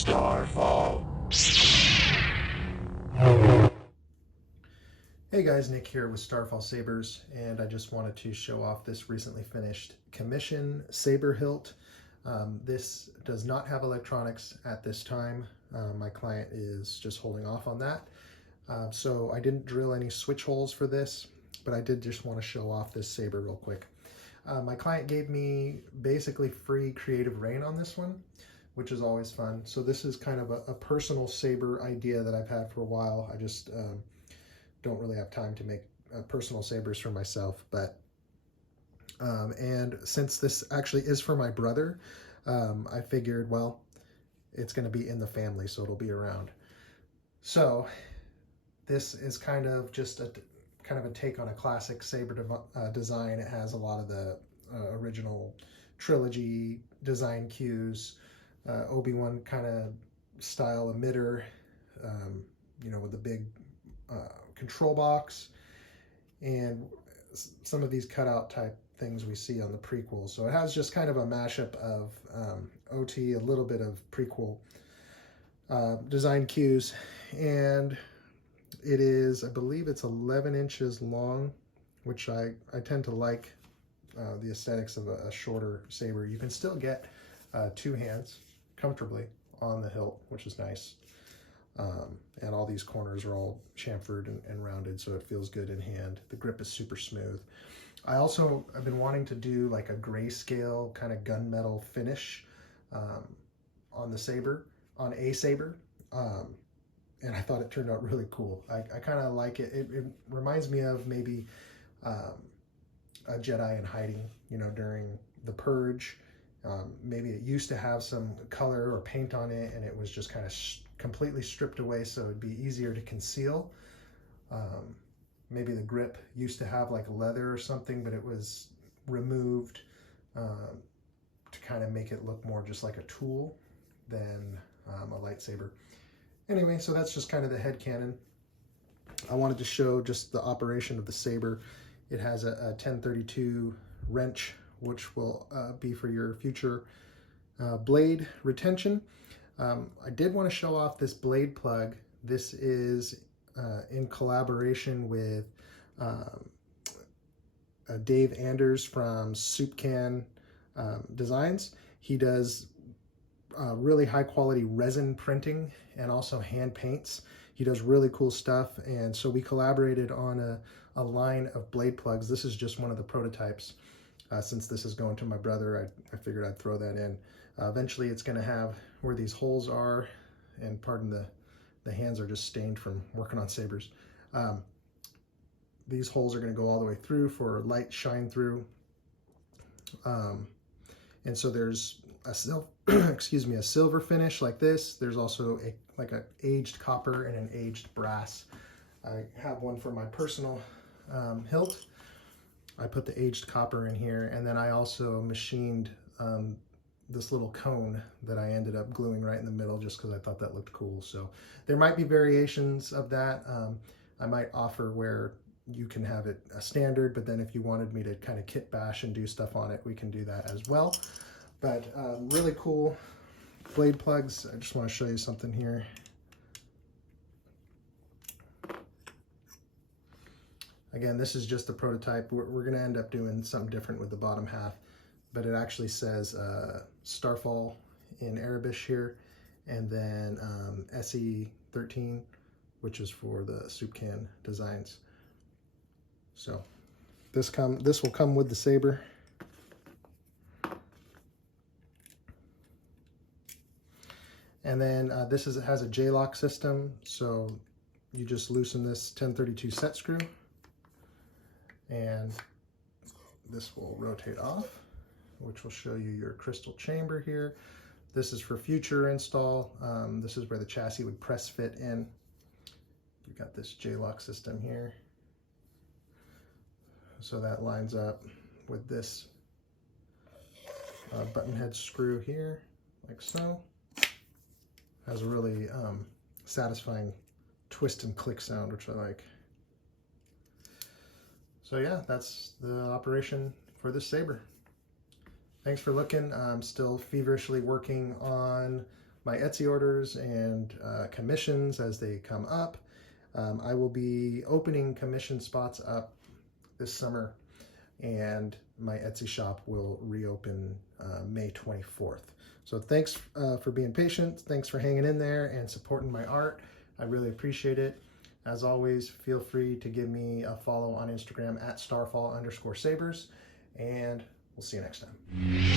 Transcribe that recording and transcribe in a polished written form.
Starfall. Hey guys, Nick here with Starfall Sabers, and I just wanted to show off this recently finished commission saber hilt. This does not have electronics at this time. My client is just holding off on that. So I didn't drill any switch holes for this, but I did just want to show off this saber real quick. My client gave me basically free creative rein on this one, which is always fun. So this is kind of a personal saber idea that I've had for a while. I just don't really have time to make personal sabers for myself, but and since this actually is for my brother, I figured, well, it's going to be in the family, so it'll be around. So this is kind of just a take on a classic saber design. It has a lot of the original trilogy design cues, Obi-Wan kind of style emitter, with the big control box, and some of these cutout type things we see on the prequel. So it has just kind of a mashup of OT, a little bit of prequel design cues, and it is, I believe it's 11 inches long, which I tend to like the aesthetics of a shorter saber. You can still get two hands comfortably on the hilt, which is nice. And all these corners are all chamfered and rounded, so it feels good in hand. The grip is super smooth. I've been wanting to do like a grayscale kind of gunmetal finish on a saber, and I thought it turned out really cool. I kind of like it. It reminds me of maybe a Jedi in hiding, during the Purge. Maybe it used to have some color or paint on it, and it was just kind of completely stripped away, so it'd be easier to conceal. Maybe the grip used to have like leather or something, but it was removed to kind of make it look more just like a tool than a lightsaber. Anyway, so that's just kind of the headcanon. I wanted to show just the operation of the saber. It has a 1032 wrench, which will be for your future blade retention. I did want to show off this blade plug. This is in collaboration with Dave Anders from Soup Can Designs. He does really high quality resin printing and also hand paints. He does really cool stuff, and so we collaborated on a line of blade plugs. This is just one of the prototypes. Since this is going to my brother, I figured I'd throw that in. Eventually it's going to have where these holes are, and pardon the hands are just stained from working on sabers. These holes are going to go all the way through for light shine through. And so there's a a silver finish like this. There's also like an aged copper and an aged brass. I have one for my personal hilt. I put the aged copper in here, and then I also machined this little cone that I ended up gluing right in the middle just because I thought that looked cool. So there might be variations of that. I might offer where you can have it a standard, but then if you wanted me to kind of kit bash and do stuff on it, we can do that as well. But really cool blade plugs. I just want to show you something here. Again, this is just a prototype. We're going to end up doing something different with the bottom half, but it actually says Starfall in Arabic here, and then SE13, which is for the Soup Can Designs. So this will come with the saber. And then this has a J-lock system, so you just loosen this 1032 set screw, and this will rotate off, which will show you your crystal chamber here. This is for future install. This is where the chassis would press fit in. You've got this J-lock system here. So that lines up with this button head screw here, like so. Has a really satisfying twist and click sound, which I like. So yeah, that's the operation for this saber. Thanks for looking. I'm still feverishly working on my Etsy orders and commissions as they come up. I will be opening commission spots up this summer, and my Etsy shop will reopen May 24th. So thanks for being patient. Thanks for hanging in there and supporting my art. I really appreciate it. As always, feel free to give me a follow on Instagram at Starfall_Sabers, and we'll see you next time.